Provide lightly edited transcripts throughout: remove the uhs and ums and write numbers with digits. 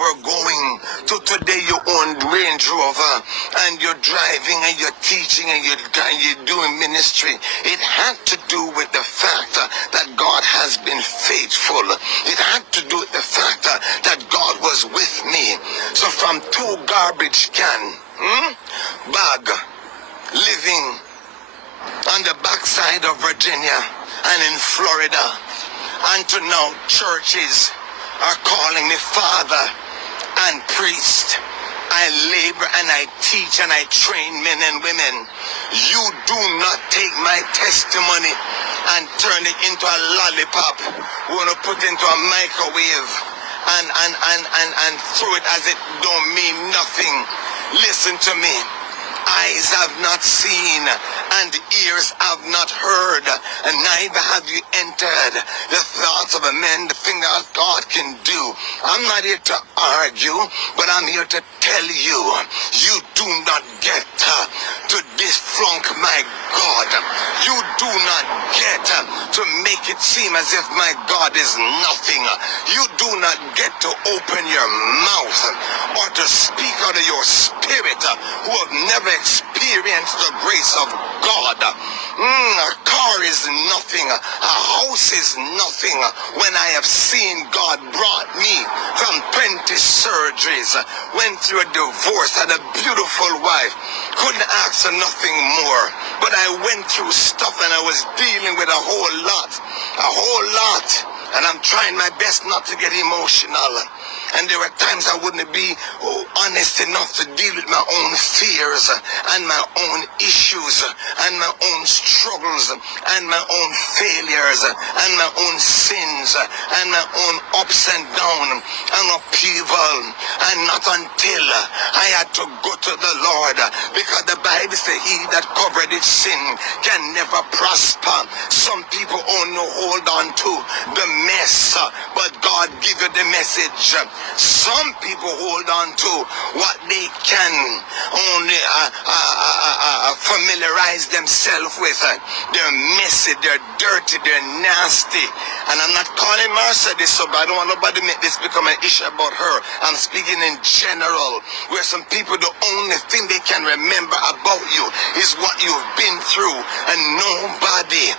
we're going to today, you own Range Rover, and you're driving and you're teaching and you're doing ministry. It had to do with the fact that God has been faithful. It had to do with the fact that God was with me. So from 2 garbage can bag, living on the backside of Virginia and in Florida, until now churches are calling me father and priest. I labor and I teach and I train men and women. You do not take my testimony and turn it into a lollipop. We want to put into a microwave and throw it as it don't mean nothing. Listen to me. Eyes have not seen and ears have not heard, and neither have you entered the thoughts of a man, the thing that God can do. I'm not here to argue, but I'm here to tell you, you do not get to disflunk my God. You do not get to make it seem as if my God is nothing. You do not get to open your mouth or to speak out of your spirit who have never experienced the grace of God. A car is nothing. A house is nothing when I have seen God brought me from 20 surgeries, went through a divorce, had a beautiful wife, couldn't ask for nothing more. But I went through stuff and I was dealing with a whole lot. And I'm trying my best not to get emotional. And there were times I wouldn't be honest enough to deal with my own fears and my own issues and my own struggles and my own failures and my own sins and my own ups and downs and upheaval. And not until I had to go to the Lord, because the Bible says he that covered his sin can never prosper. Some people only hold on to the mess, but God give you the message. Some people hold on to what they can only familiarize themselves with. They're messy, they're dirty, they're nasty. And I'm not calling Marcia this up. I don't want nobody to make this become an issue about her. I'm speaking in general, where some people, the only thing they can remember about you is what you've been through. And nobody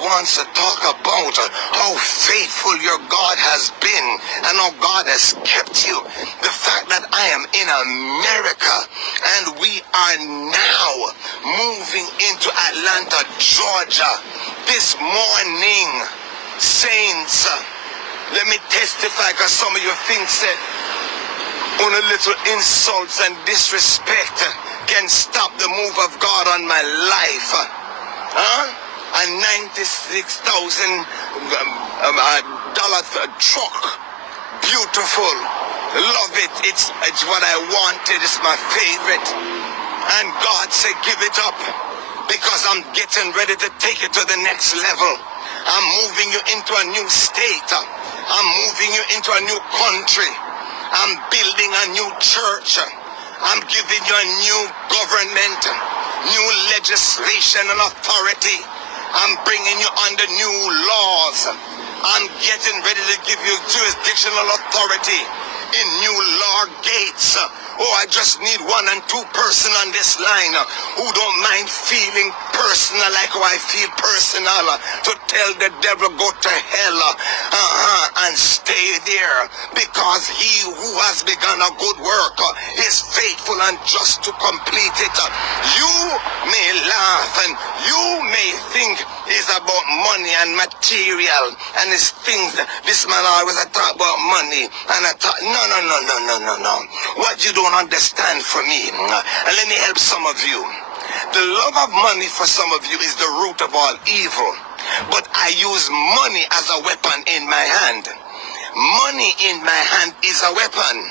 wants to talk about how faithful your God has been and how God has kept you. The fact that I am in America and we are now moving into Atlanta, Georgia this morning. Saints, let me testify, because some of you think that only little insults and disrespect can stop the move of God on my life. A $96,000 truck. Beautiful. Love it. It's what I wanted. It's my favorite. And God said, give it up, because I'm getting ready to take it to the next level. I'm moving you into a new state. I'm moving you into a new country. I'm building a new church. I'm giving you a new government, new legislation and authority. I'm bringing you under new laws. I'm getting ready to give you jurisdictional authority in new law gates. Oh, I just need 1 and 2 person on this line who don't mind feeling personal like how I feel personal, to tell the devil go to hell and stay there, because he who has begun a good work is faithful and just to complete it. You may laugh and you may think it's about money and material and it's things. This man always talk about money, and I thought, no. What you don't understand for me, and let me help some of you. The love of money for some of you is the root of all evil. But I use money as a weapon in my hand. Money in my hand is a weapon.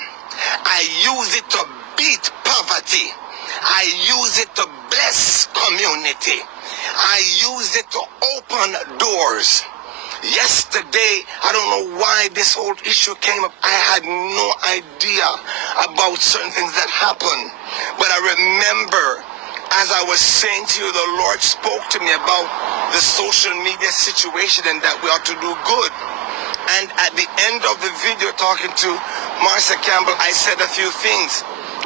I use it to beat poverty. I use it to bless community. I use it to open doors. Yesterday, I don't know why this whole issue came up. I had no idea about certain things that happened. But I remember, as I was saying to you, the Lord spoke to me about the social media situation and that we ought to do good. And at the end of the video, talking to Marcia Campbell, I said a few things.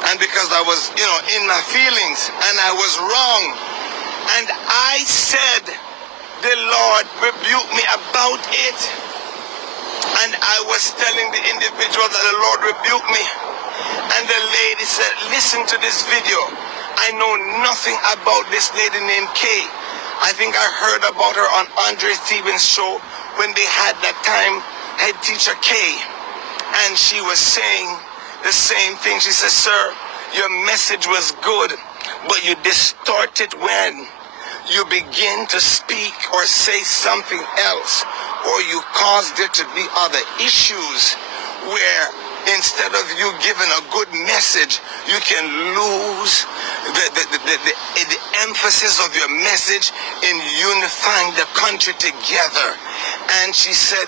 And because I was, in my feelings, and I was wrong. And I said, the Lord rebuked me about it. And I was telling the individual that the Lord rebuked me. And the lady said, listen to this video. I know nothing about this lady named Kay. I think I heard about her on Andre Stevens' show when they had that time head teacher Kay. And she was saying the same thing. She said, sir, your message was good, but you distort it when you begin to speak or say something else, or you cause there to be other issues where instead of you giving a good message, you can lose the emphasis of your message in unifying the country together. And she said,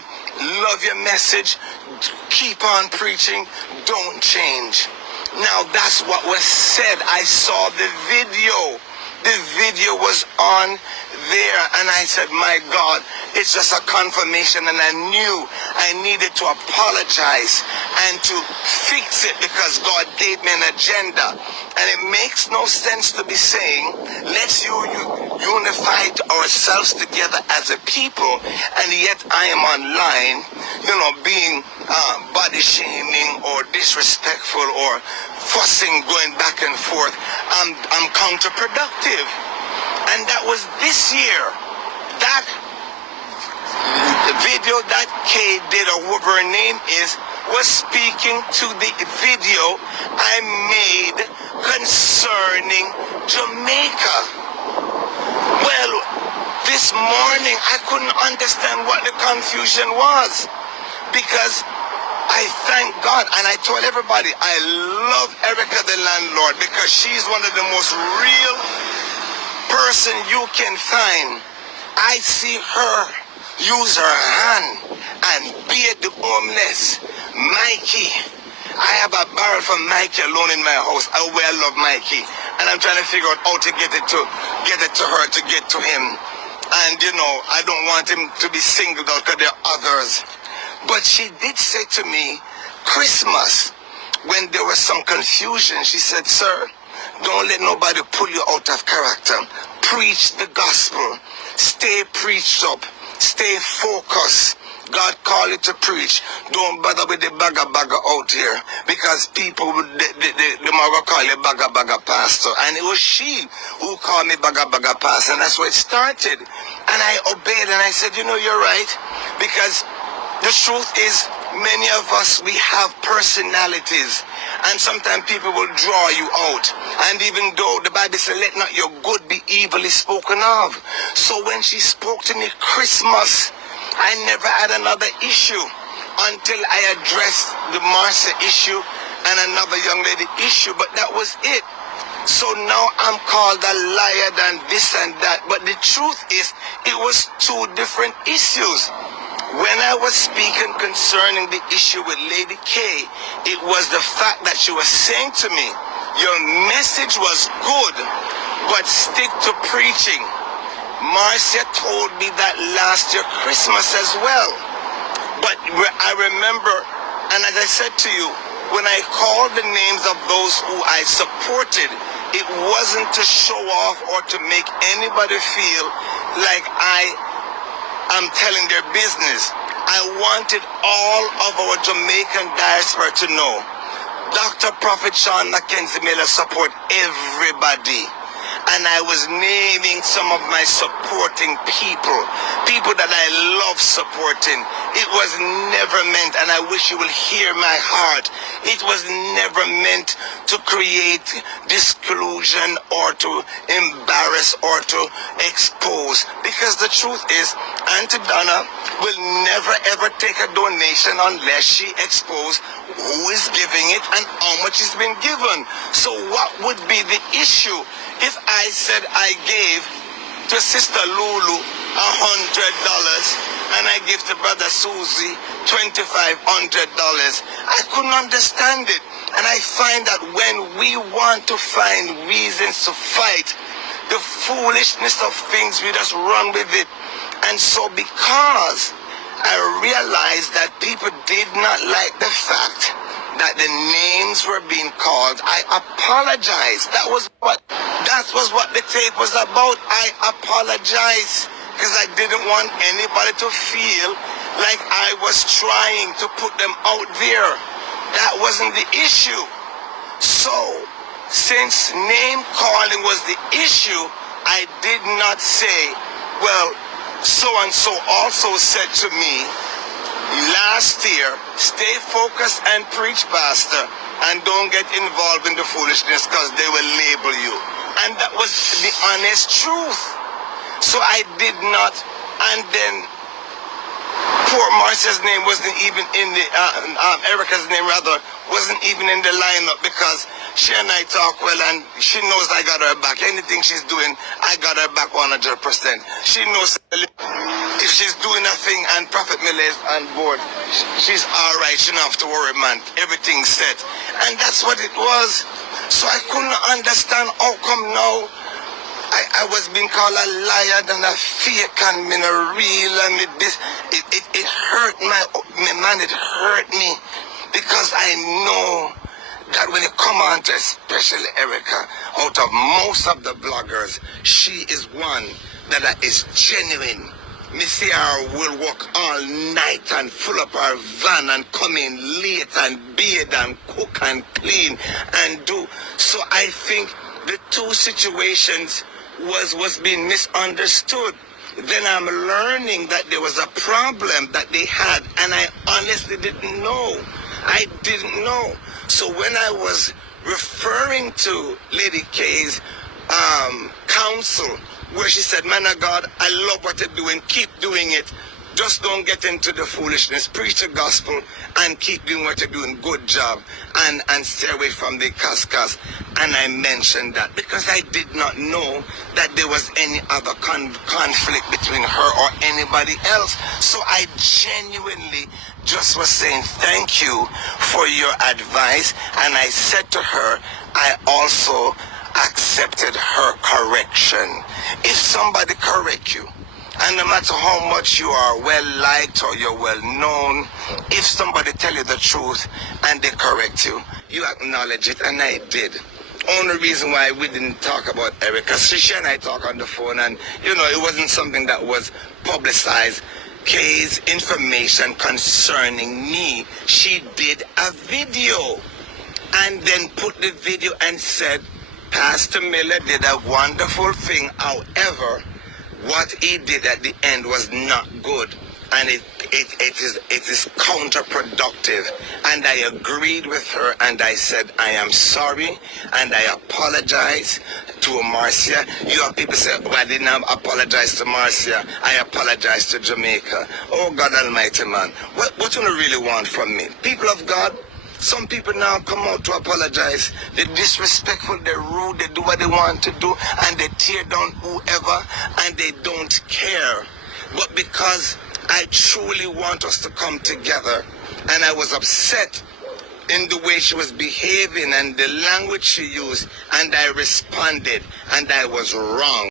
love your message, keep on preaching, don't change. Now that's what was said. I saw the video. The video was on there, and I said, my God, it's just a confirmation, and I knew I needed to apologize and to fix it because God gave me an agenda. And it makes no sense to be saying, let's unify ourselves together as a people, and yet I am online, being body shaming or disrespectful or fussing, going back and forth. I'm counterproductive. And that was this year. That video that Kay did, or whatever her name is, was speaking to the video I made concerning Jamaica. Well, this morning I couldn't understand what the confusion was, because I thank God, and I told everybody I love Erica the landlord because she's one of the most real person you can find. I see her use her hand and beat the homeless. Mikey, I have a barrel from Mikey alone in my house. I love Mikey, and I'm trying to figure out how to get it to her, to get to him. And I don't want him to be singled out because there are others. But she did say to me, Christmas, when there was some confusion, she said, sir, don't let nobody pull you out of character. Preach the gospel. Stay preached up. Stay focused. God called you to preach. Don't bother with the bagger out here, because people, they might call you bagger pastor. And it was she who called me bagger pastor, and that's where it started. And I obeyed, and I said, you're right, because the truth is, many of us, we have personalities, and sometimes people will draw you out. And even though the Bible says, let not your good be evilly spoken of. So when she spoke to me Christmas, I never had another issue until I addressed the Marcia issue and another young lady issue, but that was it. So now I'm called a liar and this and that, but the truth is, it was two different issues. When I was speaking concerning the issue with Lady K, it was the fact that she was saying to me, your message was good, but stick to preaching. Marcia told me that last year Christmas as well. But I remember, and as I said to you, when I called the names of those who I supported, it wasn't to show off or to make anybody feel like I'm telling their business. I wanted all of our Jamaican diaspora to know Dr. Prophet Sean Mackenzie Miller support everybody. And I was naming some of my supporting people that I love supporting. It was never meant, and I wish you will hear my heart, it was never meant to create disclusion or to embarrass or to expose. Because the truth is, Auntie Donna will never ever take a donation unless she exposes who is giving it and how much is being given. So what would be the issue if I said I gave to Sister Lulu $100 and I give to Brother Susie $2,500? I couldn't understand it. And I find that when we want to find reasons to fight the foolishness of things, we just run with it. And so because I realized that people did not like the fact the names were being called, I apologized. That was what the tape was about. I apologized because I didn't want anybody to feel like I was trying to put them out there. That wasn't the issue. So, since name calling was the issue, I did not say, well, so-and-so also said to me last year, stay focused and preach, Pastor, and don't get involved in the foolishness because they will label you. And that was the honest truth. So I did not, and then poor Marcia's name wasn't even in the, Erica's name rather, wasn't even in the lineup because she and I talk well and she knows I got her back. Anything she's doing, I got her back 100%. She knows if she's doing a thing and Prophet Miller is on board, she's all right. She don't have to worry, man. Everything's set. And that's what it was. So I couldn't understand how come now I was being called a liar and a fake and me no real and it hurt my man, it hurt me because I know that when you come on to especially Erica, out of most of the bloggers, she is one that is genuine. Me see her will work all night and fill up her van and come in late and bathe and cook and clean and do. So I think the two situations was being misunderstood. Then I'm learning that there was a problem that they had and I honestly didn't know. I didn't know. So when I was referring to Lady K's counsel, where she said, man of God, I love what you're doing, keep doing it. Just don't get into the foolishness. Preach the gospel and keep doing what you're doing. Good job. And stay away from the cascas. And I mentioned that because I did not know that there was any other conflict between her or anybody else. So I genuinely just was saying thank you for your advice. And I said to her, I also accepted her correction. If somebody correct you, and no matter how much you are well liked or you're well known, if somebody tell you the truth and they correct you, you acknowledge it, and I did. Only reason why we didn't talk about Erica, she and I talk on the phone, and it wasn't something that was publicized. Kay's information concerning me, she did a video and then put the video and said, Pastor Miller did a wonderful thing. However, what he did at the end was not good, and it is counterproductive. And I agreed with her, and I said, I am sorry, and I apologize to Marcia. You have people say, well, I didn't apologize to Marcia. I apologize to Jamaica. Oh, God Almighty, man. What do you really want from me? People of God, some people now come out to apologize. They're disrespectful, they're rude, they do what they want to do, and they tear down whoever, and they don't care. But because I truly want us to come together, and I was upset in the way she was behaving and the language she used, and I responded, and I was wrong.